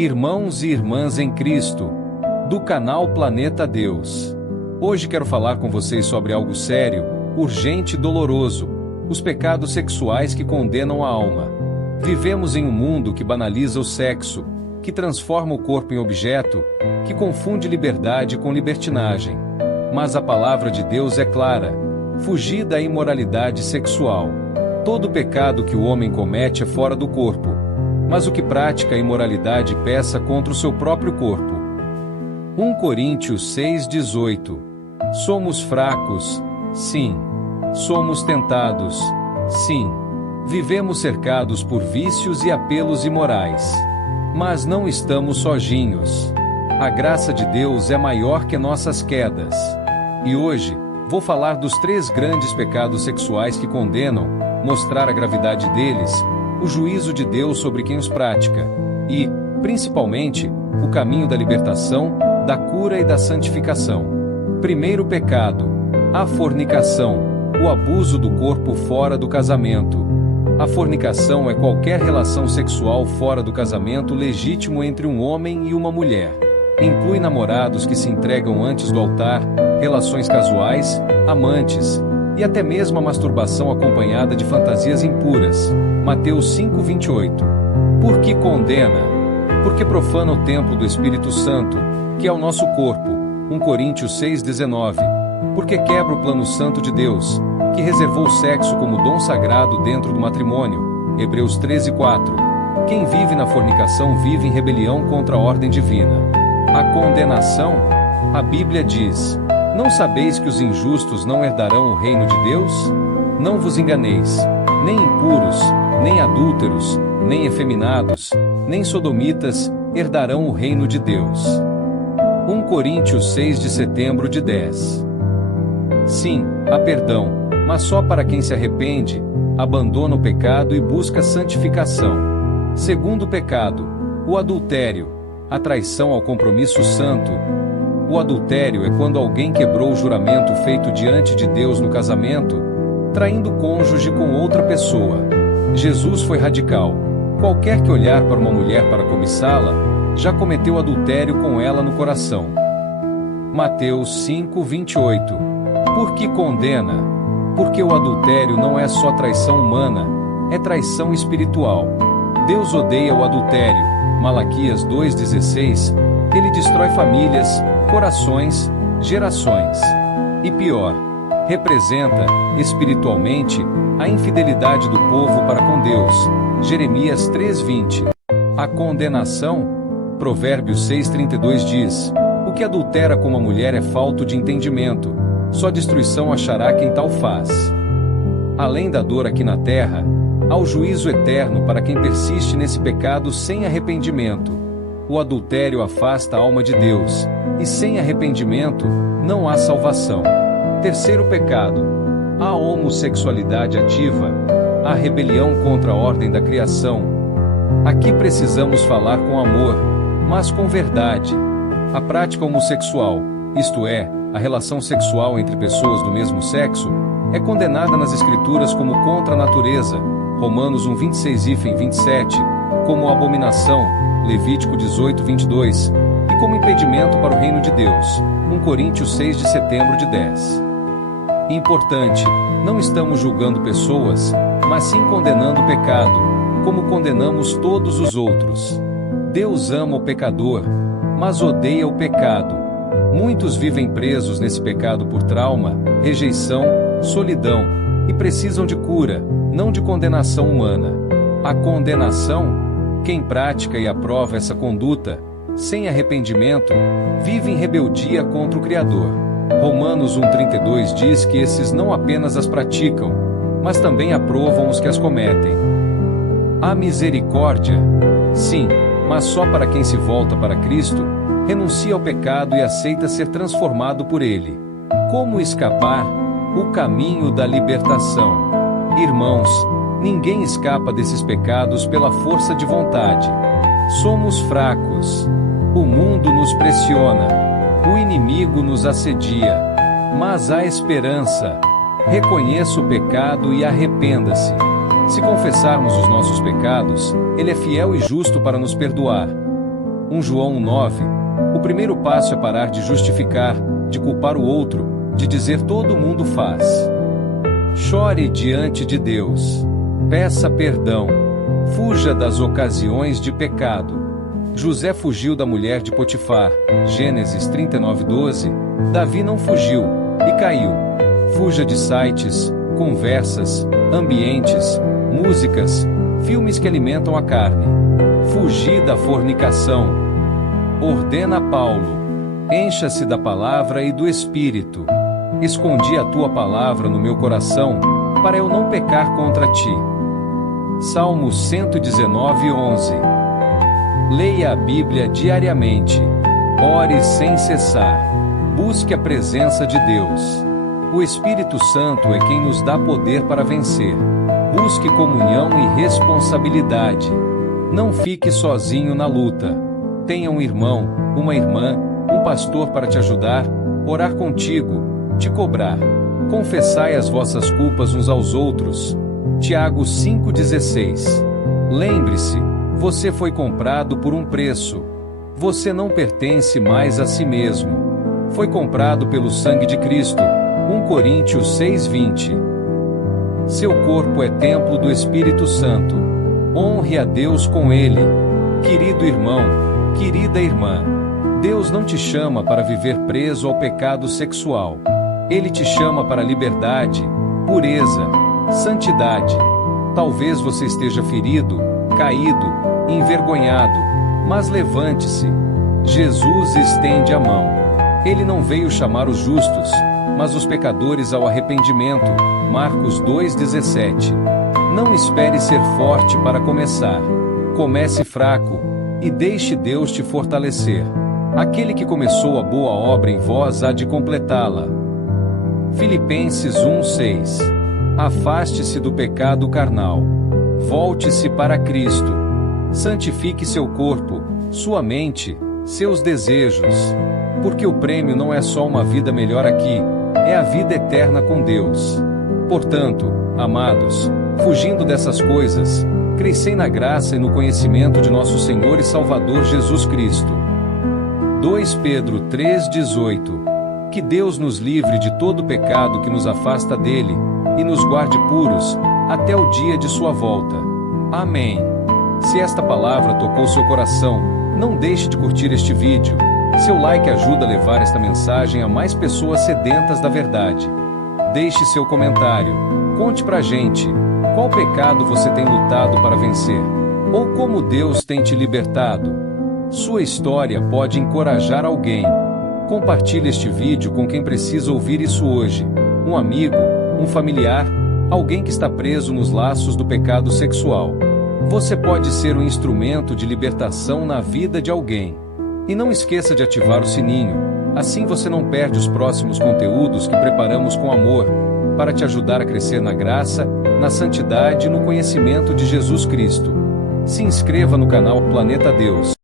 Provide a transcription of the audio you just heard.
Irmãos e irmãs em Cristo, do canal Planeta Deus. Hoje quero falar com vocês sobre algo sério, urgente e doloroso: os pecados sexuais que condenam a alma. Vivemos em um mundo que banaliza o sexo, que transforma o corpo em objeto, que confunde liberdade com libertinagem. Mas a palavra de Deus é clara: fugir da imoralidade sexual. Todo pecado que o homem comete é fora do corpo, mas o que pratica a imoralidade peca contra o seu próprio corpo. 1 Coríntios 6,18. Somos fracos, sim. Somos tentados, sim. Vivemos cercados por vícios e apelos imorais. Mas não estamos sozinhos. A graça de Deus é maior que nossas quedas. E hoje, vou falar dos 3 grandes pecados sexuais que condenam, mostrar a gravidade deles, o juízo de Deus sobre quem os pratica e, principalmente, o caminho da libertação, da cura e da santificação. Primeiro pecado: a fornicação, o abuso do corpo fora do casamento. A fornicação é qualquer relação sexual fora do casamento legítimo entre um homem e uma mulher. Inclui namorados que se entregam antes do altar, relações casuais, amantes, e até mesmo a masturbação acompanhada de fantasias impuras. Mateus 5,28. Por que condena? Porque profana o templo do Espírito Santo, que é o nosso corpo. 1 Coríntios 6,19. Porque quebra o plano santo de Deus, que reservou o sexo como dom sagrado dentro do matrimônio. Hebreus 13,4. Quem vive na fornicação vive em rebelião contra a ordem divina. A condenação? A Bíblia diz: não sabeis que os injustos não herdarão o reino de Deus? Não vos enganeis, nem impuros, nem adúlteros, nem efeminados, nem sodomitas herdarão o reino de Deus. 1 Coríntios 6 de setembro de 10. Sim, há perdão, mas só para quem se arrepende, abandona o pecado e busca santificação. Segundo pecado: o adultério, a traição ao compromisso santo. O adultério é quando alguém quebrou o juramento feito diante de Deus no casamento, traindo o cônjuge com outra pessoa. Jesus foi radical: qualquer que olhar para uma mulher para cobiçá-la, já cometeu adultério com ela no coração. Mateus 5,28. Por que condena? Porque o adultério não é só traição humana, é traição espiritual. Deus odeia o adultério. Malaquias 2,16. Ele destrói famílias, corações, gerações. E pior, representa, espiritualmente, a infidelidade do povo para com Deus. Jeremias 3,20. A condenação? Provérbios 6,32 diz: o que adultera com uma mulher é falto de entendimento, só destruição achará quem tal faz. Além da dor aqui na terra, há o juízo eterno para quem persiste nesse pecado sem arrependimento. O adultério afasta a alma de Deus, e sem arrependimento, não há salvação. Terceiro pecado: a homossexualidade ativa, a rebelião contra a ordem da criação. Aqui precisamos falar com amor, mas com verdade. A prática homossexual, isto é, a relação sexual entre pessoas do mesmo sexo, é condenada nas Escrituras como contra a natureza, Romanos 1,26-27, como abominação, Levítico 18,22, e como impedimento para o reino de Deus, 1 Coríntios 6 de setembro de 10. Importante, não estamos julgando pessoas, mas sim condenando o pecado, como condenamos todos os outros. Deus ama o pecador, mas odeia o pecado. Muitos vivem presos nesse pecado por trauma, rejeição, solidão, e precisam de cura, não de condenação humana. A condenação? Quem pratica e aprova essa conduta, sem arrependimento, vive em rebeldia contra o Criador. Romanos 1,32 diz que esses não apenas as praticam, mas também aprovam os que as cometem. A misericórdia? Sim, mas só para quem se volta para Cristo, renuncia ao pecado e aceita ser transformado por Ele. Como escapar? O caminho da libertação. Irmãos, ninguém escapa desses pecados pela força de vontade. Somos fracos. O mundo nos pressiona. O inimigo nos assedia. Mas há esperança. Reconheça o pecado e arrependa-se. Se confessarmos os nossos pecados, Ele é fiel e justo para nos perdoar. 1 João 1,9. O primeiro passo é parar de justificar, de culpar o outro, de dizer todo mundo faz. Chore diante de Deus. Peça perdão. Fuja das ocasiões de pecado. José fugiu da mulher de Potifar, Gênesis 39:12. Davi não fugiu, e caiu. Fuja de sites, conversas, ambientes, músicas, filmes que alimentam a carne. Fugir da fornicação. Ordena Paulo: encha-se da palavra e do Espírito. Escondi a tua palavra no meu coração, para eu não pecar contra ti. Salmo 119:11. Leia a Bíblia diariamente. Ore sem cessar. Busque a presença de Deus. O Espírito Santo é quem nos dá poder para vencer. Busque comunhão e responsabilidade. Não fique sozinho na luta. Tenha um irmão, uma irmã, um pastor para te ajudar, orar contigo, te cobrar. Confessai as vossas culpas uns aos outros. Tiago 5,16. Lembre-se, você foi comprado por um preço. Você não pertence mais a si mesmo. Foi comprado pelo sangue de Cristo. 1 Coríntios 6,20. Seu corpo é templo do Espírito Santo. Honre a Deus com ele. Querido irmão, querida irmã, Deus não te chama para viver preso ao pecado sexual. Ele te chama para liberdade, pureza, santidade. Talvez você esteja ferido, caído, envergonhado, mas levante-se. Jesus estende a mão. Ele não veio chamar os justos, mas os pecadores ao arrependimento. Marcos 2,17. Não espere ser forte para começar. Comece fraco, e deixe Deus te fortalecer. Aquele que começou a boa obra em vós há de completá-la. Filipenses 1,6. Afaste-se do pecado carnal. Volte-se para Cristo. Santifique seu corpo, sua mente, seus desejos. Porque o prêmio não é só uma vida melhor aqui, é a vida eterna com Deus. Portanto, amados, fugindo dessas coisas, crescei na graça e no conhecimento de nosso Senhor e Salvador Jesus Cristo. 2 Pedro 3,18. Que Deus nos livre de todo pecado que nos afasta dele, e nos guarde puros, até o dia de sua volta. Amém. Se esta palavra tocou seu coração, não deixe de curtir este vídeo. Seu like ajuda a levar esta mensagem a mais pessoas sedentas da verdade. Deixe seu comentário. Conte pra gente, qual pecado você tem lutado para vencer? Ou como Deus tem te libertado? Sua história pode encorajar alguém. Compartilhe este vídeo com quem precisa ouvir isso hoje. Um amigo, um familiar, alguém que está preso nos laços do pecado sexual. Você pode ser um instrumento de libertação na vida de alguém. E não esqueça de ativar o sininho, assim você não perde os próximos conteúdos que preparamos com amor, para te ajudar a crescer na graça, na santidade e no conhecimento de Jesus Cristo. Se inscreva no canal Planeta Deus.